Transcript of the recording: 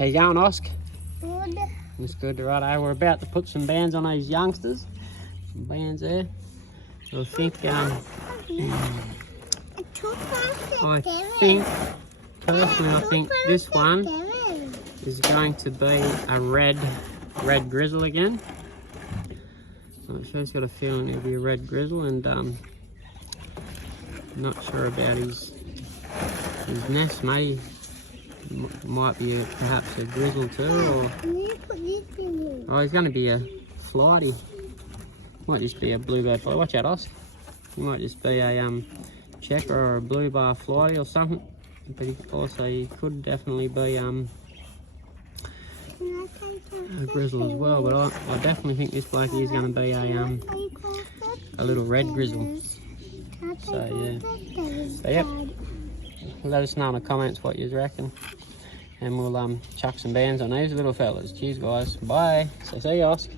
How you going, Osk? Good. It's good, righto. We're about to put some bands on these youngsters. Some bands there. So I think, personally, I think this one is going to be a red grizzle again. So Show's got a feeling it'll be a red grizzle, and not sure about his nest. Maybe might be perhaps a grizzle too, or he's going to be a flighty. Might just be a bluebird flighty. Watch out, Oscar. He might just be a checker or a blue bar flighty or something. But he could definitely be a grizzle as well. But I definitely think this blokey is going to be a little red grizzle. So yeah. So yep. Let us know in the comments what you reckon, and we'll chuck some bands on these little fellas. Cheers, guys. Bye. So see you, Oscar.